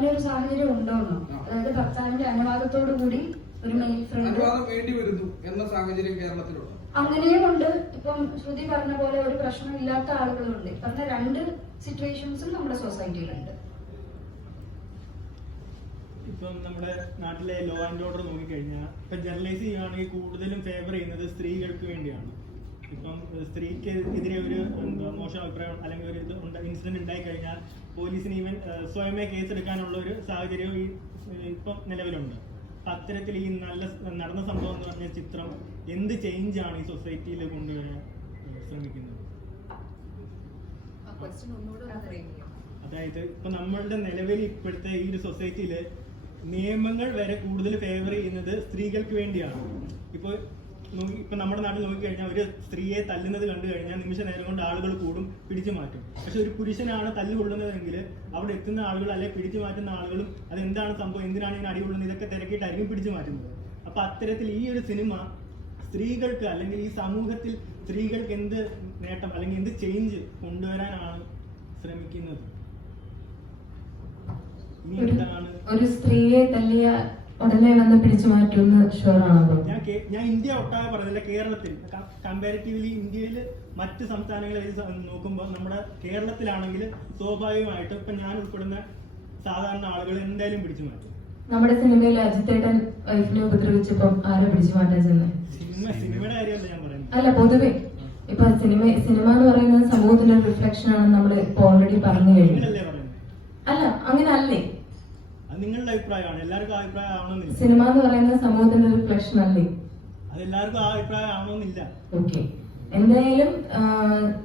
അങ്ങനെ ഒരു സാഹചര്യം ഉണ്ടോന്നോ? അതായത് ഭർത്താവിന്റെ അനുവാദത്തോടു കൂടി ഒരു മെയിൽ ഫ്രണ്ട് വേണ്ടി വരുന്നു എന്ന സാഹചര്യം കേരളത്തിലുണ്ട്? അങ്ങനെയും ഉണ്ട് ഇപ്പം ശ്രുതി പറഞ്ഞ പോലെ ഒരു പ്രശ്നമില്ലാത്ത ആളുകളുണ്ട്. പറഞ്ഞ രണ്ട് സിറ്റുവേഷൻസും നമ്മുടെ സൊസൈറ്റിയിലുണ്ട് ഇപ്പം നമ്മുടെ നാട്ടിലെ ലോ ആൻഡ് ഓർഡർ നോക്കിക്കഴിഞ്ഞാൽ ഇപ്പൊ ജനറലൈസ് ചെയ്യുകയാണെങ്കിൽ കൂടുതലും ഫേവർ ചെയ്യുന്നത് സ്ത്രീകൾക്ക് വേണ്ടിയാണ്. ഇപ്പം സ്ത്രീക്ക് എതിരെ ഒരു മോശം അഭിപ്രായം അല്ലെങ്കിൽ ഒരു ഇത് ഇൻസിഡന്റ് ഉണ്ടായി കഴിഞ്ഞാൽ പോലീസിന് ഈവൻ സ്വയമേ കേസെടുക്കാനുള്ള ഒരു സാഹചര്യവും ഈ ഇപ്പം നിലവിലുണ്ട്. അത്തരത്തിൽ ഈ നല്ല നടന്ന സംഭവം എന്ന് പറഞ്ഞ ചിത്രം എന്ത് ചേഞ്ച് ആണ് ഈ സൊസൈറ്റിയിൽ കൊണ്ടുവരാൻ ശ്രമിക്കുന്നത്? അതായത് ഇപ്പൊ നമ്മളുടെ നിലവിൽ ഇപ്പോഴത്തെ ഈ ഒരു സൊസൈറ്റിയിൽ നിയമങ്ങൾ വരെ കൂടുതൽ ഫേവർ ചെയ്യുന്നത് സ്ത്രീകൾക്ക് വേണ്ടിയാണ്. ഇപ്പോൾ ഇപ്പൊ നമ്മുടെ നാട്ടിൽ നോക്കിക്കഴിഞ്ഞാൽ ഒരു സ്ത്രീയെ തല്ലുന്നത് കണ്ടു കഴിഞ്ഞാൽ നിമിഷ നേരം കൊണ്ട് ആളുകൾ കൂടും പിടിച്ചു മാറ്റും. പക്ഷെ ഒരു പുരുഷനാണ് തല്ലു കൊള്ളുന്നതെങ്കിൽ അവിടെ എത്തുന്ന ആളുകൾ അല്ലെ പിടിച്ചു മാറ്റുന്ന ആളുകളും അതെന്താണ് സംഭവം എന്തിനാണ് ഇങ്ങനെ അടി കൊള്ളുന്നത്? ഇതൊക്കെ തിരക്കിയിട്ടായിരിക്കും പിടിച്ചു മാറ്റുന്നത്. അപ്പൊ അത്തരത്തിൽ ഈ ഒരു സിനിമ സ്ത്രീകൾക്ക് അല്ലെങ്കിൽ ഈ സമൂഹത്തിൽ സ്ത്രീകൾക്ക് എന്ത് നേട്ടം അല്ലെങ്കിൽ എന്ത് ചേഞ്ച് കൊണ്ടുവരാനാണ് ശ്രമിക്കുന്നത്? ഇനി എന്താണ്? ഒരു സ്ത്രീയെ തല്ലിയ ഉടനെ വന്ന് പിടിച്ചു മാറ്റുമെന്ന് ഷുവറാണോ ഞാൻ ഞാൻ ഇന്ത്യ ഒട്ടാകെ പറഞ്ഞില്ല കേരളത്തിൽ. കമ്പാരിറ്റീവ്ലി ഇന്ത്യയിൽ മറ്റ് സംസ്ഥാനങ്ങളെ നോക്കുമ്പോൾ നമ്മുടെ കേരളത്തിലാണെങ്കിൽ സ്വാഭാവികമായിട്ട് ഇപ്പൊ ഞാൻ ഉൾപ്പെടുന്ന സാധാരണ ആളുകൾ എന്തായാലും പിടിച്ചു മാറ്റും. നമ്മുടെ സിനിമയിൽ അജിത്തേട്ടൻ വൈഫിനെ ഉപദ്രവിച്ചപ്പം ആരെ പിടിച്ചു മാറ്റാൻ സിനിമ സിനിമയുടെ കാര്യമല്ല ഞാൻ പറയുന്നത്. അല്ല പൊതുവെ ഇപ്പൊ സിനിമ സിനിമ എന്ന് പറയുന്നത് സമൂഹത്തിന്റെ റിഫ്ലക്ഷൻ ആണ് നമ്മൾ ഇപ്പൊ ഓൾറെഡി പറഞ്ഞു കഴിഞ്ഞു. അല്ല അങ്ങനെ അല്ലേ നിങ്ങളുടെ അഭിപ്രായമാണ് എല്ലാവർക്കും അഭിപ്രായം ആവണമെന്നില്ല സിനിമ എന്ന് പറയുന്ന സമൂഹത്തിന്റെ ഒരു പ്രശ്നമല്ലേ? അത് എല്ലാവർക്കും ആ അഭിപ്രായം ആവണമെന്നില്ല ഓക്കെ. എന്തായാലും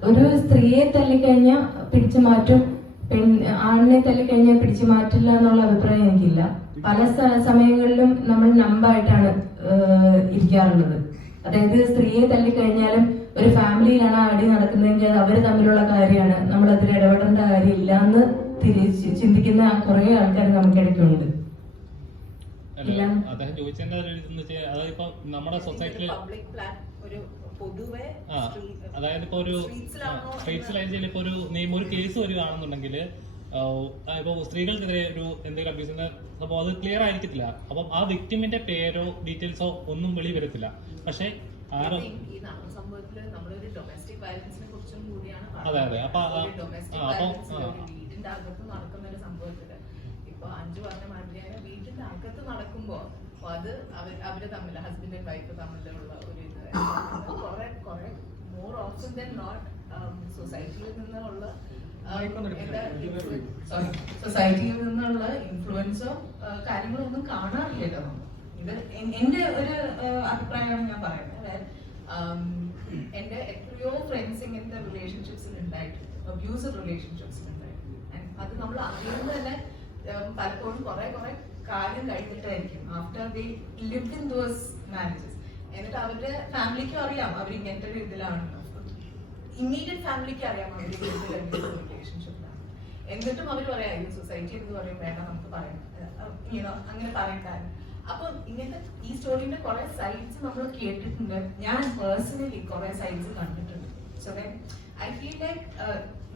ഒരു സ്ത്രീയെ തല്ലിക്കഴിഞ്ഞാൽ പിടിച്ചു മാറ്റും പെൺ ആണിനെ തല്ലിക്കഴിഞ്ഞാൽ പിടിച്ചു മാറ്റില്ല എന്നുള്ള അഭിപ്രായം എനിക്കില്ല. പല സമയങ്ങളിലും നമ്മൾ നമ്പായിട്ടാണ് ഇരിക്കാറുള്ളത്. അതായത് സ്ത്രീയെ തല്ലിക്കഴിഞ്ഞാലും ഒരു ഫാമിലിയിലാണ് ആ അടി നടക്കുന്നതെങ്കിൽ അത് അവർ തമ്മിലുള്ള കാര്യമാണ്. നമ്മൾ അതിൽ ഇടപെടേണ്ട കാര്യമില്ല എന്ന് തിരിച്ച് ചിന്തിക്കുന്ന കുറെ ആൾക്കാർ ഇല്ല. അദ്ദേഹം ചോദിച്ചതിന്റെ ഇതെന്ന് വെച്ചാൽ അതായത് ഇപ്പൊ നമ്മുടെ സൊസൈറ്റിയിൽ പബ്ലിക് പ്ലാൻ ഒരു പൊതുവെ ആ അതായത് ഇപ്പൊ ഒരു streetsലാണോ സ്ട്രീറ്റ്സിലായാലും ഇപ്പൊ ഒരു നിയമം ഒരു കേസ് വരികയാണെന്നുണ്ടെങ്കിൽ ഇപ്പൊ സ്ത്രീകൾക്കെതിരെ ഒരു എന്തെങ്കിലും അബ്യൂസിന്റെ അപ്പൊ അത് ക്ലിയർ ആയിരിക്കത്തില്ല. അപ്പം ആ വിക്ടിമിന്റെ പേരോ ഡീറ്റെയിൽസോ ഒന്നും വെളി വരത്തില്ല. പക്ഷെ ആരോ അതെ, അതെ. അപ്പൊ അപ്പൊ- അത് അവർ അവർ തമ്മിൽ ഹസ്ബൻഡ് ആൻഡ് വൈഫ് തമ്മിലുള്ള ഒരു ഇത് കുറെ കുറെ മോർ ഓപ്ഷൻ ദൻ നോട്ട് സൊസൈറ്റിയിൽ നിന്നുള്ള സോറി സൊസൈറ്റിയിൽ നിന്നുള്ള ഇൻഫ്ലുവൻസോ കാര്യങ്ങളോ ഒന്നും കാണാറില്ലല്ലോ നമ്മൾ. ഇത് എന്റെ ഒരു അഭിപ്രായമാണ് ഞാൻ പറയുന്നത്. എന്റെ എത്രയോ ഫ്രണ്ട്സ് ഇങ്ങനത്തെ റിലേഷൻഷിപ്സിൽ ഉണ്ടായിട്ടുണ്ട് അബ്യൂസീവ് റിലേഷൻഷിപ്സിൽ ഉണ്ടായിട്ടുണ്ട് അത് നമ്മൾ അറിയുന്നത് തന്നെ പലപ്പോഴും കുറെ കുറെ കാലം കഴിഞ്ഞിട്ടായിരിക്കും. After the live in those marriages എന്നിട്ട് അവരുടെ ഫാമിലിക്കും അറിയാം. അവർ ഇങ്ങനത്തെ ഒരു ഇതിലാണ് ഇമ്മീഡിയറ്റ് ഫാമിലിക്ക് അറിയാം അവർ റിലേഷൻഷിപ്പിലാണ് എന്നിട്ടും അവർ പറയാം ഈ സൊസൈറ്റി എന്ന് പറയും വേണ്ട നമുക്ക് പറയാം. അങ്ങനെ പറയണ്ട അപ്പൊ ഇങ്ങനത്തെ ഈ സ്റ്റോറിന്റെ കുറെ സൈഡ്സ് നമ്മൾ കേട്ടിട്ടുണ്ട്. ഞാൻ പേഴ്സണലി കുറെ സൈഡ്സ് കണ്ടിട്ടുണ്ട്. സോ ഐ ഫീൽ ലൈക്ക്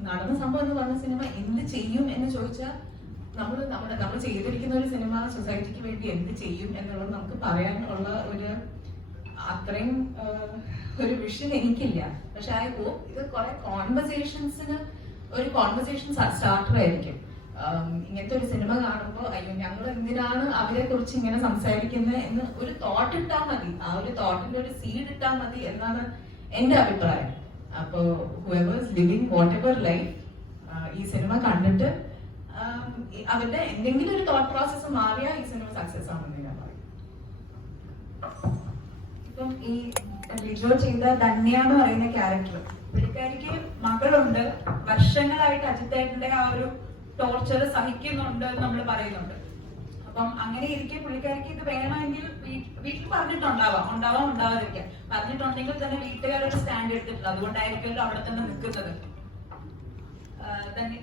നടന്ന സംഭവം എന്ന് പറഞ്ഞ സിനിമ എന്ത് ചെയ്യും എന്ന് ചോദിച്ചാൽ നമ്മൾ നമ്മുടെ നമ്മൾ ചെയ്തിരിക്കുന്ന ഒരു സിനിമ സൊസൈറ്റിക്ക് വേണ്ടി എന്ത് ചെയ്യും എന്നുള്ളത് നമുക്ക് പറയാനുള്ള ഒരു അത്രയും ഒരു വിഷൻ എനിക്കില്ല. പക്ഷെ ഐ ഹോപ്പ് ഇത് കുറെ കോൺവെർസേഷൻസിന് ഒരു കോൺവെർസേഷൻ സ്റ്റാർട്ടർ ആയിരിക്കും ഇങ്ങനത്തെ ഒരു സിനിമ കാണുമ്പോൾ അയ്യോ ഞങ്ങൾ എന്തിനാണ് അവരെ കുറിച്ച് ഇങ്ങനെ സംസാരിക്കുന്നത് എന്ന് ഒരു തോട്ട് ഇട്ടാൽ മതി. ആ ഒരു തോട്ടിന്റെ ഒരു സീഡ് ഇട്ടാൽ മതി എന്നാണ് എന്റെ അഭിപ്രായം. അപ്പോ whoever's living whatever life ഈ സിനിമ കണ്ടിട്ട് അവരുടെ എന്തെങ്കിലും ഒരു തോട്ട് പ്രോസസ്സ് മാറിയാൽ ഈ സിനിമ സക്സസ് പറയും. ഇപ്പം ഈ ലിജോ ചെയ്ത ധന്യ എന്ന് പറയുന്ന ക്യാരക്ടർ പുള്ളിക്കാരിക്ക് മകളുണ്ട് വർഷങ്ങളായിട്ട് അജിത്തേട്ടന്റെ ആ ഒരു ടോർച്ചർ സഹിക്കുന്നുണ്ട് എന്ന് നമ്മൾ പറയുന്നുണ്ട്. അപ്പം അങ്ങനെ ഇരിക്കെ പുള്ളിക്കാരിക്ക് ഇത് വേണമെങ്കിൽ വീട്ടിൽ പറഞ്ഞിട്ടുണ്ടാവാം ഉണ്ടാവാം ഉണ്ടാവാതിരിക്കാം പറഞ്ഞിട്ടുണ്ടെങ്കിൽ തന്നെ വീട്ടുകാരൊരു സ്റ്റാൻഡ് എടുത്തിട്ടുണ്ട് അതുകൊണ്ടായിരിക്കുമല്ലോ അവിടെ തന്നെ നിൽക്കുന്നത്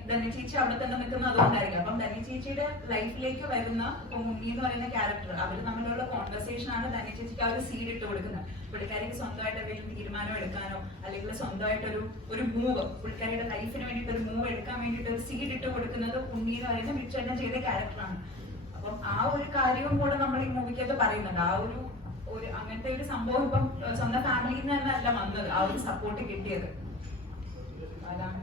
ധന്യ ചേച്ചി അവിടെ തന്നെ നിൽക്കുന്നത് അതുകൊണ്ടായിരിക്കും. അപ്പം ധന്യ ചേച്ചിയുടെ ലൈഫിലേക്ക് വരുന്ന ഇപ്പൊ മുന്നി എന്ന് പറയുന്ന ക്യാരക്ടർ അവർ തമ്മിലുള്ള കോൺവെർസേഷൻ ആണ് ധന്യ ചേച്ചിക്ക് ഒരു സീഡ് ഇട്ട് കൊടുക്കുന്നത്. പുള്ളിക്കാരിക്ക് സ്വന്തമായിട്ട് എന്തെങ്കിലും തീരുമാനം എടുക്കാനോ അല്ലെങ്കിൽ സ്വന്തമായിട്ട് ഒരു ഒരു മൂവ് പുള്ളിക്കാരിയുടെ ലൈഫിന് വേണ്ടിയിട്ട് ഒരു മൂവ് എടുക്കാൻ വേണ്ടിയിട്ട് ഒരു സീഡ് ഇട്ട് കൊടുക്കുന്നത് ഉണ്ണി എന്ന് പറയുന്ന മിച്ചേട്ടൻ ചെയ്ത ക്യാരക്ടറാണ് അപ്പം ആ ഒരു കാര്യവും കൂടെ നമ്മൾ ഈ മൂവിക്കകത്ത് പറയുന്നുണ്ട്. ആ ഒരു ഒരു അങ്ങനത്തെ ഒരു സംഭവം ഇപ്പം സ്വന്തം ഫാമിലിയിൽ നിന്ന് തന്നെ അല്ല വന്നത് ആ ഒരു സപ്പോർട്ട് കിട്ടിയത്. അതാണ്